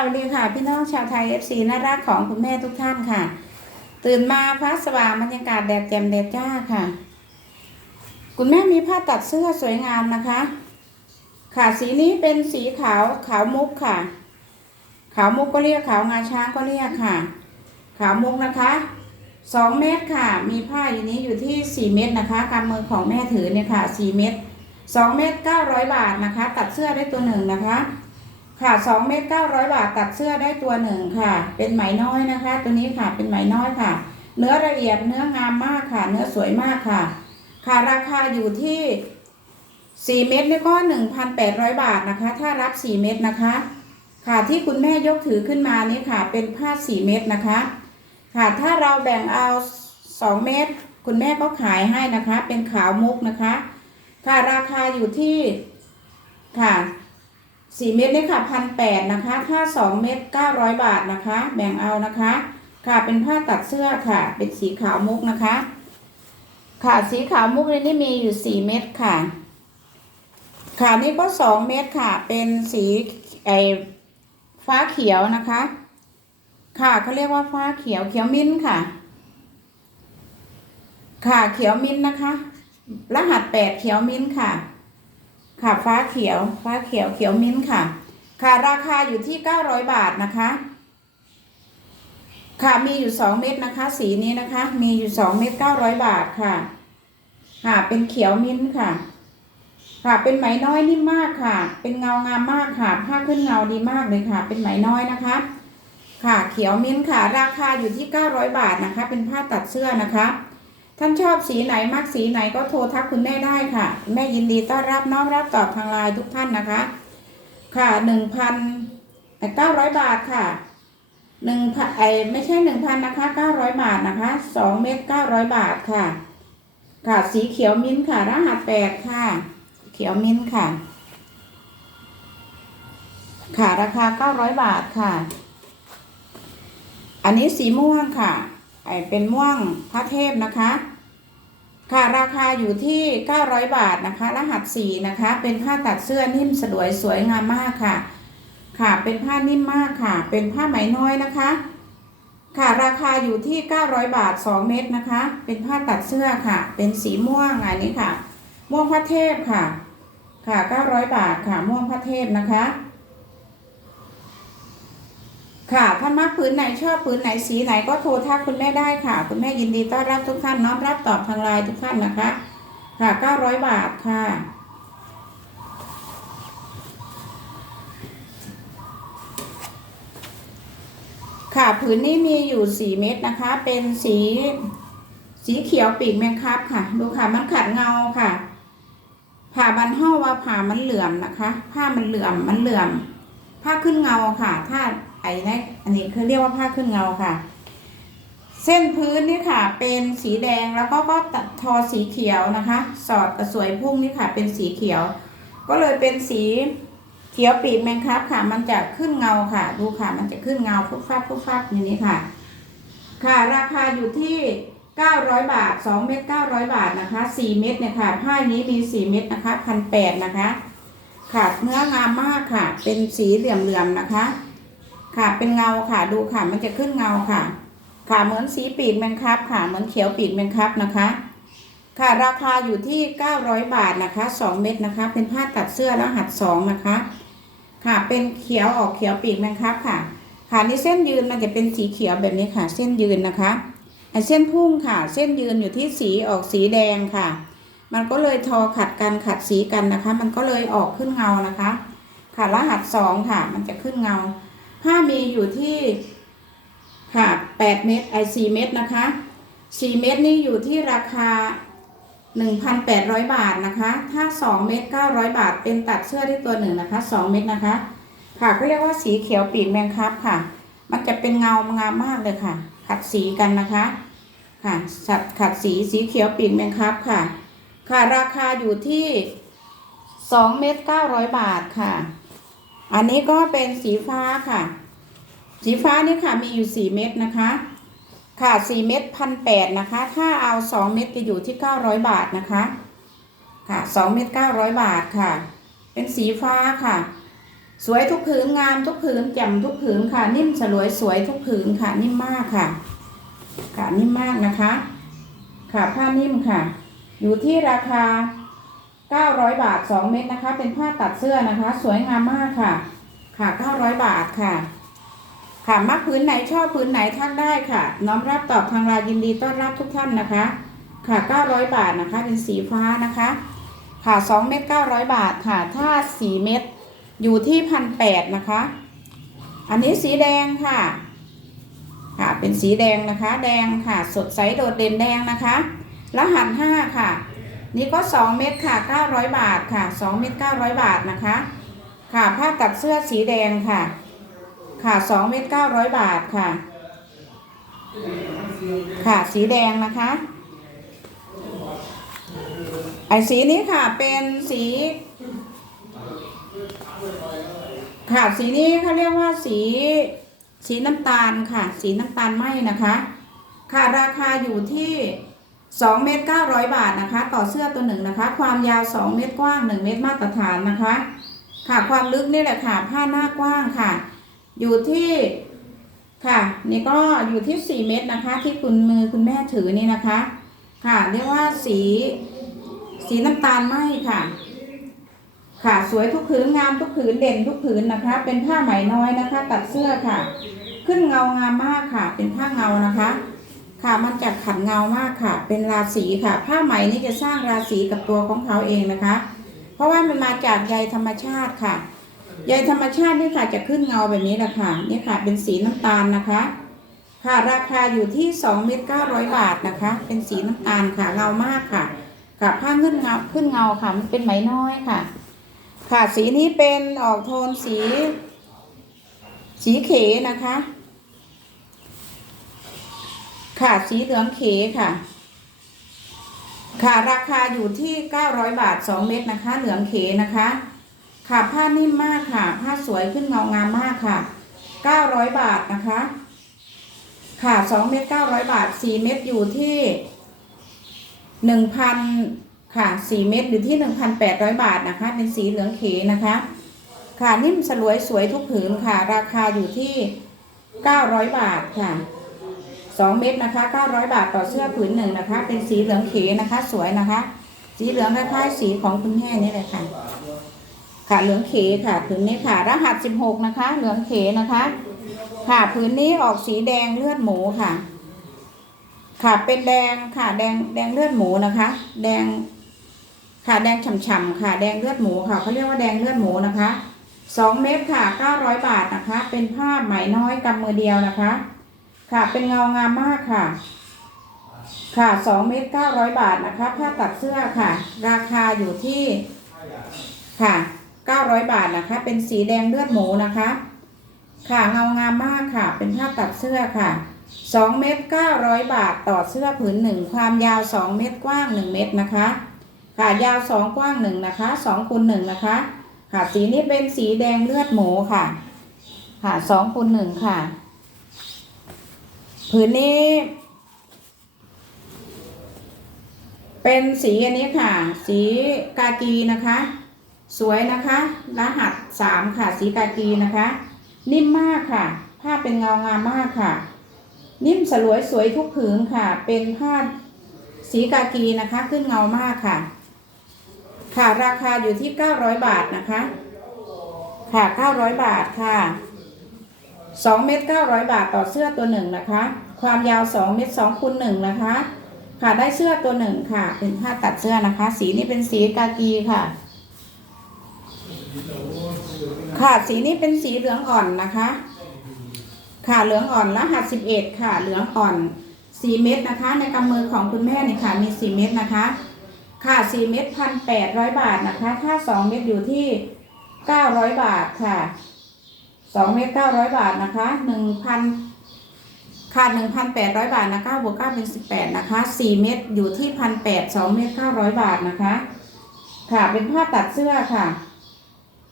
สวัสดีค่ะ พี่น้องชาวไทยเอฟซีน่ารักของคุณแม่ทุกท่านค่ะ ตื่นมาฟ้าสว่างบรรยากาศแดดแจ่มแดดจ้าค่ะ คุณแม่มีผ้าตัดเสื้อสวยงามนะคะ ค่ะสีนี้เป็นสีขาวขาวมุกค่ะ ขาวมุกก็เรียกขาวงาช้างก็เรียกค่ะ ขาวมุกนะคะสองเมตรค่ะ มีผ้าอยู่นี้อยู่ที่สี่เมตรนะคะกำมือของแม่ถือเนี่ยค่ะสี่เมตรสองเมตรเก้าร้อยบาทนะคะ ตัดเสื้อได้ตัวหนึ่งนะคะ ค่ะสองเมตรเก้าร้อยบาทตัดเสื้อได้ตัวหนึ่งค่ะ เป็นไหมน้อยนะคะ ตัวนี้ค่ะเป็นไหมน้อยค่ะ เนื้อละเอียดเนื้องามมากค่ะ เนื้อสวยมากค่ะ ค่ะราคาอยู่ที่สี่เม็ดนี่ก็หนึ่งพันแปดร้อยบาทนะคะ ถ้ารับสี่เม็ดนะคะ ค่ะที่คุณแม่ยกถือขึ้นมานี่ค่ะ เป็นผ้าสี่เม็ดนะคะ ค่ะถ้าเราแบ่งเอาสองเม็ดคุณแม่ก็ขายให้นะคะ เป็นขาวมุกนะคะ ค่ะราคาอยู่ที่ค่ะ สี่เม็ดนี่ค่ะพันแปดนะคะถ้าสองเม็ดเก้าร้อยบาทนะคะ แบ่งเอานะคะ ค่ะเป็นผ้าตัดเสื้อค่ะ เป็นสีขาวมุกนะคะ ค่ะสีขาวมุกในนี้มีอยู่สี่เม็ดค่ะ ค่ะนี่ก็สองเม็ดค่ะ เป็นสีไอฟ้าเขียวนะคะ ค่ะเขาเรียกว่าฟ้าเขียวเขียวมิ้นท์ค่ะ ค่ะเขียวมิ้นท์นะคะ รหัสแปดเขียวมิ้นท์ค่ะ ค่ะฟ้าเขียวฟ้าเขียวเขียวมิ้นท์ค่ะ ค่ะราคาอยู่ที่เก้าร้อยบาทนะคะ ค่ะมีอยู่สองเม็ดนะคะ สีนี้นะคะ มีอยู่สองเม็ดเก้าร้อยบาทค่ะ ค่ะเป็นเขียวมิ้นท์ค่ะ ค่ะเป็นไหมน้อยนิ่มมากค่ะ เป็นเงางามมากค่ะ ผ้าขึ้นเงาดีมากเลยค่ะ เป็นไหมน้อยนะคะ ค่ะเขียวมิ้นท์ค่ะ ราคาอยู่ที่เก้าร้อยบาทนะคะ เป็นผ้าตัดเสื้อนะคะ ท่านชอบสีไหนมักสีไหนก็โทรทักคุณแม่ได้ค่ะ แม่ยินดีต้อนรับน้อมรับตอบทางไลน์ทุกท่านนะคะ ค่ะหนึ่งพันเก้าร้อยบาทค่ะหนึ่งพันไอไม่ใช่หนึ่งพันนะคะเก้าร้อยบาทนะคะสองเม็ดเก้าร้อยบาทค่ะ ค่ะสีเขียวมิ้นท์ค่ะ รหัสแปดค่ะ เขียวมิ้นท์ค่ะ ค่ะราคาเก้าร้อยบาทค่ะ อันนี้สีม่วงค่ะไอเป็นม่วงพระเทพนะคะ ค่ะราคาอยู่ที่ 900 บาทนะคะ รหัสสี่นะคะ เป็นผ้าตัดเสื้อนิ่มสวยสวยงามมากค่ะ ค่ะ เป็นผ้านิ่มมากค่ะ เป็นผ้าไหมน้อยนะคะ ค่ะราคาอยู่ที่ 900 บาท 2 เม็ดนะคะ เป็นผ้าตัดเสื้อค่ะ เป็นสีม่วงอันนี้ค่ะ ม่วงพระเทพค่ะ ค่ะ 900 บาทค่ะ ม่วงพระเทพนะคะ ค่ะท่านมักผืนไหนชอบผืนไหนสีไหนก็โทรทักคุณแม่ได้ค่ะ คุณแม่ยินดีต้อนรับทุกท่านน้อมรับตอบทางไลน์ทุกท่านนะคะ ค่ะ900บาทค่ะค่ะผืนนี้มีอยู่ 4 เม็ดนะคะ เป็นสีสีเขียวปีกแมงคับค่ะ ดูค่ะมันขัดเงาค่ะ ผ่าบันห่อว่าผ่ามันเหลื่อมนะคะ ผ้ามันเหลื่อมมันเหลื่อม ผ้าขึ้นเงาค่ะ ถ้า ไอ้นี่อันนี้คือเรียกว่าผ้าขึ้นเงาค่ะ เส้นพื้นนี่ค่ะ เป็นสีแดงแล้วก็ก็ตัดทอสีเขียวนะคะ สอดกระสวยพุ่งนี่ค่ะ เป็นสีเขียว ก็เลยเป็นสีเขียวปีกแมงครับค่ะ มันจะขึ้นเงาค่ะ ดูค่ะมันจะขึ้นเงาฟุบฟับฟุบฟับอย่างนี้ค่ะ ค่ะ ราคาอยู่ที่900 บาท 2 เม็ด900 บาทนะคะ 4 เม็ดเนี่ยค่ะผ้านี้มี 4 เม็ดนะคะพันแปดนะคะ ค่ะเนื้องามมากค่ะ เป็นสีเหลื่อมๆนะคะ ค่ะเป็นเงาค่ะดูค่ะ มันจะขึ้นเงาค่ะ ค่ะเหมือนสีปีกแมงครับค่ะเหมือนเขียวปีกแมงครับนะคะ ค่ะราคาอยู่ที่ 900 บาทนะคะ 2 เม็ดนะคะ เป็นผ้าตัดเสื้อรหัส2นะคะ ค่ะเป็นเขียวออกเขียวปีกแมงครับค่ะ ค่ะนี่เส้นยืนมันจะเป็นสีเขียวแบบนี้ค่ะ เส้นยืนนะคะไอเส้นพุ่งค่ะ เส้นยืนอยู่ที่สีออกสีแดงค่ะ มันก็เลยทอขัดกันขัดสีกันนะคะ มันก็เลยออกขึ้นเงานะคะ ค่ะรหัสสองค่ะ มันจะขึ้นเงา ผ้ามีอยู่ที่ค่ะแปดเม็ดไอสี่เม็ดนะคะสี่เม็ดนี่อยู่ที่ราคาหนึ่งพันแปดร้อยบาทนะคะ ถ้าสองเม็ดเก้าร้อยบาท เป็นตัดเสื้อได้ตัวหนึ่งนะคะสองเม็ดนะคะ ค่ะก็เรียกว่าสีเขียวปีกแมงครับค่ะ มันจะเป็นเงางามมากเลยค่ะ ขัดสีกันนะคะค่ะสัดขัดสีสีเขียวปีกแมงครับค่ะ ค่ะราคาอยู่ที่สองเม็ดเก้าร้อยบาทค่ะ อันนี้ก็เป็นสีฟ้าค่ะ สีฟ้านี่ค่ะมีอยู่สี่เม็ดนะคะ ค่ะสี่เม็ดพันแปดนะคะ ถ้าเอาสองเม็ดจะอยู่ที่เก้าร้อยบาทนะคะ ค่ะสองเม็ดเก้าร้อยบาทค่ะ เป็นสีฟ้าค่ะ สวยทุกผืนงามทุกผืนแจ่มทุกผืนค่ะ นิ่มสลวยสวยทุกผืนค่ะ นิ่มมากค่ะ ค่ะนิ่มมากนะคะ ค่ะผ้านิ่มค่ะ อยู่ที่ราคา 900 บาท 2 เม็ดนะคะ เป็นผ้าตัดเสื้อนะคะ สวยงามมากค่ะ ค่ะ 900 บาทค่ะ ค่ะมักผืนไหนชอบผืนไหนทักได้ค่ะ น้อมรับตอบทางไลน์ยินดีต้อนรับทุกท่านนะคะ ค่ะ 900 บาทนะคะ เป็นสีฟ้านะคะ ค่ะ 2 เม็ด900 บาทค่ะ ถ้า 4 เม็ดอยู่ที่พันแปดนะคะ อันนี้สีแดงค่ะ ค่ะ เป็นสีแดงนะคะ แดงค่ะ สดใสโดดเด่นแดงนะคะ รหัส5ค่ะ นี่ก็ 2 เม็ดค่ะ 900 บาทค่ะ 2 เม็ด900 บาทนะคะ ค่ะผ้าตัดเสื้อสีแดงค่ะ ค่ะ 2 เม็ด900 บาทค่ะ ค่ะสีแดงนะคะไอสีนี้ค่ะเป็นสี ค่ะสีนี้เขาเรียกว่าสีสีน้ำตาลค่ะ สีน้ำตาลไหมนะคะ ค่ะราคาอยู่ที่ 2 เมตร 900 บาทนะคะ ต่อเสื้อตัวหนึ่งนะคะ ความยาว 2 เมตรกว้าง 1 เมตรมาตรฐานนะคะ ค่ะความลึกนี่แหละค่ะ ผ้าหน้ากว้างค่ะ อยู่ที่ค่ะนี่ก็อยู่ที่ 4 เมตรนะคะ ที่คุณมือคุณแม่ถือนี่นะคะ ค่ะเรียกว่าสีสีน้ำตาลไหมค่ะ ค่ะสวยทุกผืนงามทุกผืนเด่นทุกผืนนะคะ เป็นผ้าไหมน้อยนะคะ ตัดเสื้อค่ะ ขึ้นเงางามมากค่ะ เป็นผ้าเงานะคะ ค่ะมันจะขัดเงามากค่ะ เป็นราศีค่ะ ผ้าไหมนี่จะสร้างราศีกับตัวของเขาเองนะคะ เพราะว่ามันมาจากใยธรรมชาติค่ะ ใยธรรมชาตินี่ค่ะจะขึ้นเงาแบบนี้แหละค่ะ นี่ค่ะเป็นสีน้ำตาลนะคะ ค่ะราคาอยู่ที่2เมตร900บาทนะคะ เป็นสีน้ำตาลค่ะเงามากค่ะ ค่ะผ้าขึ้นเงาขึ้นเงาค่ะมันเป็นไหมน้อยค่ะ ค่ะสีนี้เป็นออกโทนสี สีเขนะคะ ค่ะสีเหลืองเขค่ะ ค่ะราคาอยู่ที่ 900 บาท 2 เม็ดนะคะ เหลืองเขนะคะ ค่ะผ้านิ่มมากค่ะ ผ้าสวยขึ้นเงางามมากค่ะ 900 บาทนะคะ ค่ะ 2 เม็ด900 บาท 4 เม็ดอยู่ที่ 1,000 ค่ะ 4 เม็ดอยู่ที่ 1,800 บาทนะคะ เป็นสีเหลืองเขนะคะ ค่ะนิ่มสลวยสวยทุกผืนค่ะ ราคาอยู่ที่ 900 บาทค่ะ 2 เม็ดนะคะ 900 บาทต่อเสื้อผืนหนึ่งนะคะ เป็นสีเหลืองเขนะคะ สวยนะคะ สีเหลืองคล้ายๆสีของคุณแม่นี่เลยค่ะ ค่ะเหลืองเขค่ะผืนนี้ค่ะ รหัส 16 นะคะ เหลืองเขนะคะ ค่ะผืนนี้ออกสีแดงเลือดหมูค่ะ ค่ะเป็นแดงค่ะแดงแดงเลือดหมูนะคะ แดงค่ะแดงฉ่ำๆค่ะ แดงเลือดหมูค่ะเขาเรียกว่าแดงเลือดหมูนะคะสองเม็ดค่ะเก้าร้อยบาทนะคะ เป็นผ้าไหมน้อยกำมือเดียวนะคะ ค่ะ เป็นเงางามมากค่ะ ค่ะสองเม็ดเก้าร้อยบาทนะคะ ผ้าตัดเสื้อค่ะ ราคาอยู่ที่ ค่ะเก้าร้อยบาทนะคะ เป็นสีแดงเลือดหมูนะคะ ค่ะเงางามมากค่ะ เป็นผ้าตัดเสื้อค่ะสองเม็ดเก้าร้อยบาทต่อเสื้อผืนหนึ่งความยาวสองเม็ดกว้างหนึ่งเม็ดนะคะ ค่ะยาวสองกว้างหนึ่งนะคะสองคูณหนึ่งนะคะ ค่ะสีนี้เป็นสีแดงเลือดหมูค่ะ ค่ะสองคูณหนึ่งค่ะ ผืนนี้ เป็นสีอันนี้ค่ะ สีกากีนะคะ สวยนะคะ รหัสสามค่ะ สีกากีนะคะ นิ่มมากค่ะ ผ้าเป็นเงางามมากค่ะ นิ่มสลวยสวยทุกผืนค่ะ เป็นผ้าสีกากีนะคะ ขึ้นเงามากค่ะ ค่ะราคาอยู่ที่900บาทนะคะ ค่ะ900บาทค่ะ 2เม็ด900 บาทต่อเสื้อตัวหนึ่งนะคะ ความยาว 2 เม็ด2คูณ1นะคะ ค่ะได้เสื้อตัวหนึ่งค่ะ เป็นผ้าตัดเสื้อนะคะ สีนี้เป็นสีกากีค่ะ ค่ะสีนี้เป็นสีเหลืองอ่อนนะคะ ค่ะเหลืองอ่อนรหัส11 ค่ะ เหลืองอ่อน 4 เม็ดนะคะ ในกำมือของคุณแม่นี่ค่ะมี 4 เม็ดนะคะ ค่ะ 4 เม็ดพันแปดร้อยบาทนะคะถ้า2 เม็ดอยู่ที่ 900 บาทค่ะ 2เม็ด900บาทนะคะ1,000ค่ะ1,800บาทนะคะบวก9เป็น18นะคะ4เม็ดอยู่ที่1,800 2เม็ด900บาทนะคะ ค่ะเป็นผ้าตัดเสื้อค่ะ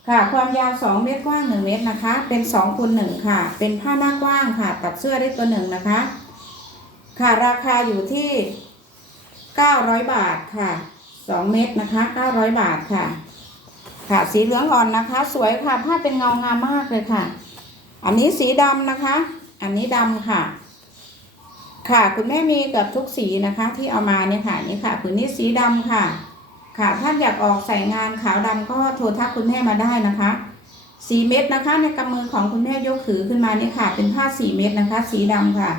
ค่ะความยาว2เมตรกว้าง1เมตรนะคะ เป็น2คูณ1ค่ะ เป็นผ้าหน้ากว้างค่ะ ตัดเสื้อได้ตัวหนึ่งนะคะ ค่ะราคาอยู่ที่900บาทค่ะ2เมตรนะคะ900บาทค่ะ ค่ะสีเหลืองอ่อนนะคะ สวยค่ะผ้าเป็นเงางามมากเลยค่ะ อันนี้สีดำนะคะ อันนี้ดำค่ะ ค่ะคุณแม่มีกับทุกสีนะคะ ที่เอามาเนี่ยค่ะนี่ค่ะผืนนี้สีดำค่ะ ค่ะท่าอยากออกใส่งานขาวดำก็โทรทักคุณแม่มาได้นะคะสีเม็ดนะคะ ในกำมือของคุณแม่ยกถือขึ้นมานี่ค่ะ เป็นผ้าสีเม็ดนะคะ สีดำค่ะ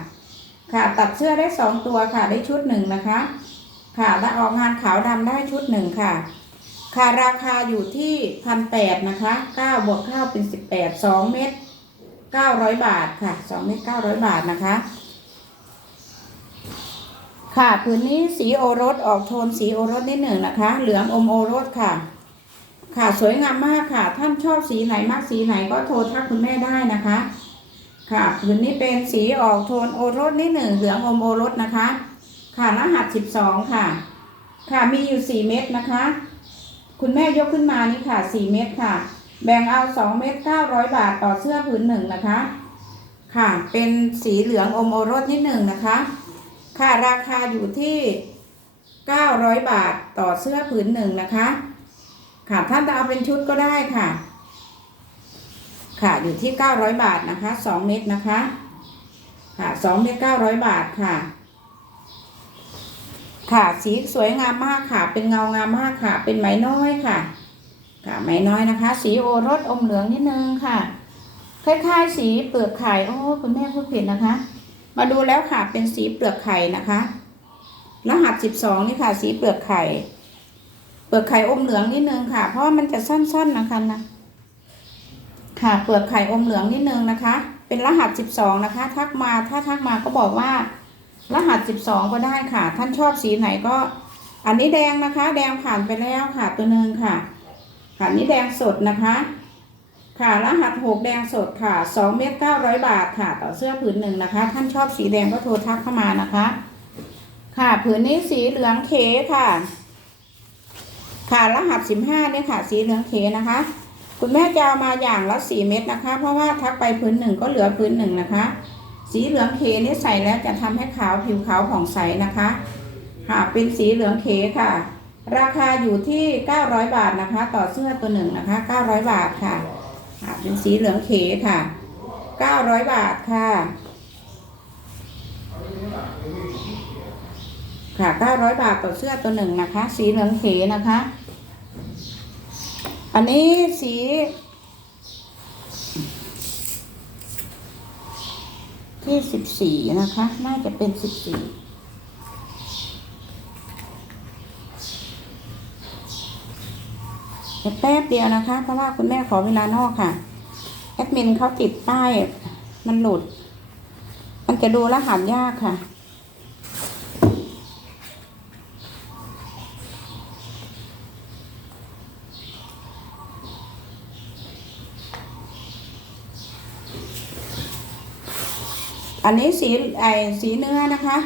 ค่ะตัดเสื้อได้สองตัวค่ะ ได้ชุดหนึ่งนะคะ ค่ะและออกงานขาวดำได้ชุดหนึ่งค่ะ ค่ะราคาอยู่ที่พันแปดนะคะเก้าบวกเก้าเป็นสิบแปดสองเม็ดเก้าร้อยบาทค่ะสองเม็ดเก้าร้อยบาทนะคะ ค่ะผืนนี้สีโอรสออกโทนสีโอรสนิดหนึ่งนะคะ เหลืองอมโอรสค่ะ ค่ะสวยงามมากค่ะ ท่านชอบสีไหนมากสีไหนก็โทรทักคุณแม่ได้นะคะ ค่ะผืนนี้เป็นสีออกโทนโอรสนิดหนึ่งเหลืองอมโอรสนะคะ ค่ะรหัสสิบสองค่ะ ค่ะมีอยู่สี่เม็ดนะคะ คุณแม่ยกขึ้นมานี่ค่ะสี่เม็ดค่ะ แบ่งเอาสองเม็ดเก้าร้อยบาทต่อเสื้อผืนหนึ่งนะคะ ค่ะ เป็นสีเหลืองอมโอรสนิดหนึ่งนะคะ ค่ะราคาอยู่ที่เก้าร้อยบาทต่อเสื้อผืนหนึ่งนะคะ ค่ะท่านจะเอาเป็นชุดก็ได้ค่ะ ค่ะอยู่ที่เก้าร้อยบาทนะคะสองเม็ดนะคะ ค่ะสองเม็ดเก้าร้อยบาทค่ะ ค่ะสีสวยงามมากค่ะ เป็นเงางามมากค่ะ เป็นไหมน้อยค่ะ ค่ะไหมน้อยนะคะ สีโอรสอมเหลืองนิดนึงค่ะ คล้ายๆ สีเปลือกไข่โอ้คุณแม่พูดผิดนะคะ มาดูแล้วค่ะเป็นสีเปลือกไข่นะคะ รหัสสิบสองนี่ค่ะ สีเปลือกไข่ เปลือกไข่อมเหลืองนิดนึงค่ะ เพราะมันจะสั้นๆนะคะนะค่ะเปลือกไข่อมเหลืองนิดนึงนะคะ เป็นรหัสสิบสองนะคะ ทักมาถ้าทักมาก็บอกว่า รหัสสิบสองก็ได้ค่ะ ท่านชอบสีไหนก็ อันนี้แดงนะคะ แดงผ่านไปแล้วค่ะตัวหนึ่งค่ะค่ะนี้แดงสดนะคะ ค่ะรหัสหกแดงสดค่ะสองเมตรเก้าร้อยบาทค่ะ ต่อเสื้อผืนหนึ่งนะคะ ท่านชอบสีแดงก็โทรทักเข้ามานะคะ ค่ะผืนนี้สีเหลืองเคค่ะ ค่ะรหัสสิบห้าเนี่ยค่ะ สีเหลืองเคนะคะ คุณแม่จะเอามาอย่างละสี่เม็ดนะคะ เพราะว่าทักไปพื้นหนึ่งก็เหลือพื้นหนึ่งนะคะ สีเหลืองเคนี่ใส่แล้วจะทำให้ขาวผิวขาวผ่องใสนะคะค่ะเป็นสีเหลืองเคค่ะ ราคาอยู่ที่ 900 บาทนะคะ ต่อเสื้อตัวหนึ่งนะคะ 900 บาทค่ะค่ะเป็นสีเหลืองเคค่ะ 900 บาทค่ะ ค่ะ 900 บาทต่อเสื้อตัวหนึ่งนะคะ สีเหลืองเขนะคะ อันนี้สี ที่สิบสี่นะคะ น่าจะเป็นสิบสี่แป๊บเดียวนะคะ เพราะว่าคุณแม่ขอเวลานอกค่ะ แอดมินเขาติดป้าย มันหลุด มันจะดูรหัสยากค่ะ อันนี้สีไอสีเนื้อนะคะ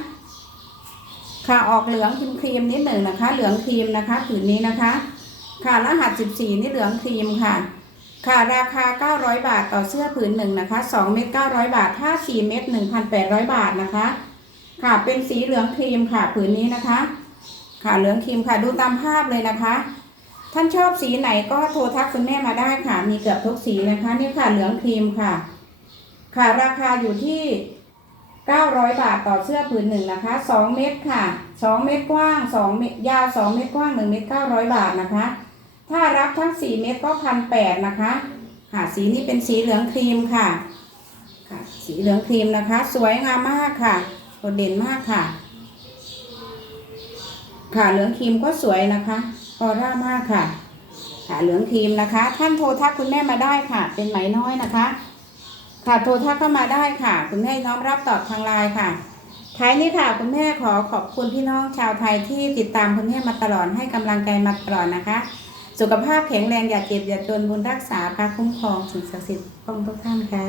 ค่ะออกเหลืองครีมครีมนิดหนึ่งนะคะ เหลืองครีมนะคะผืนนี้นะคะ ค่ะรหัสสิบสี่นี่เหลืองครีมค่ะ ค่ะราคาเก้าร้อยบาทต่อเสื้อผืนหนึ่งนะคะสองเม็ดเก้าร้อยบาทถ้าสี่เม็ดหนึ่งพันแปดร้อยบาทนะคะ ค่ะเป็นสีเหลืองครีมค่ะผืนนี้นะคะ ค่ะเหลืองครีมค่ะดูตามภาพเลยนะคะท่านชอบสีไหนก็โทรทักคุณแม่มาได้ค่ะ มีเกือบทุกสีนะคะ นี่ค่ะเหลืองครีมค่ะ ค่ะราคาอยู่ที่ 900 บาทต่อเสื้อผืนหนึ่งนะคะ 2 เม็ดค่ะ 2 เม็ดกว้าง 2 เม็ดยาว 2 เม็ดกว้าง 1 เม็ด900 บาทนะคะ ถ้ารับทั้ง 4 เม็ดก็พันแปดนะคะ ค่ะสีนี้เป็นสีเหลืองครีมค่ะ ค่ะ สีเหลืองครีมนะคะ สวยงามมากค่ะโดดเด่นมากค่ะ ค่ะเหลืองครีมก็สวยนะคะออร่ามากค่ะ ค่ะเหลืองครีมนะคะ ท่านโทรทักคุณแม่มาได้ค่ะ เป็นไหมน้อยนะคะ ค่ะโทรทักเข้ามาได้ค่ะ คุณแม่น้อมรับตอบทางไลน์ค่ะ ท้ายนี้ค่ะคุณแม่ขอขอบคุณพี่น้องชาวไทยที่ติดตามคุณแม่มาตลอดให้กำลังใจมาตลอดนะคะ สุขภาพแข็งแรงอย่าเจ็บอย่าจนบุญรักษาพระคุ้มครองสิ่งศักดิ์สิทธิ์ของทุกท่านค่ะ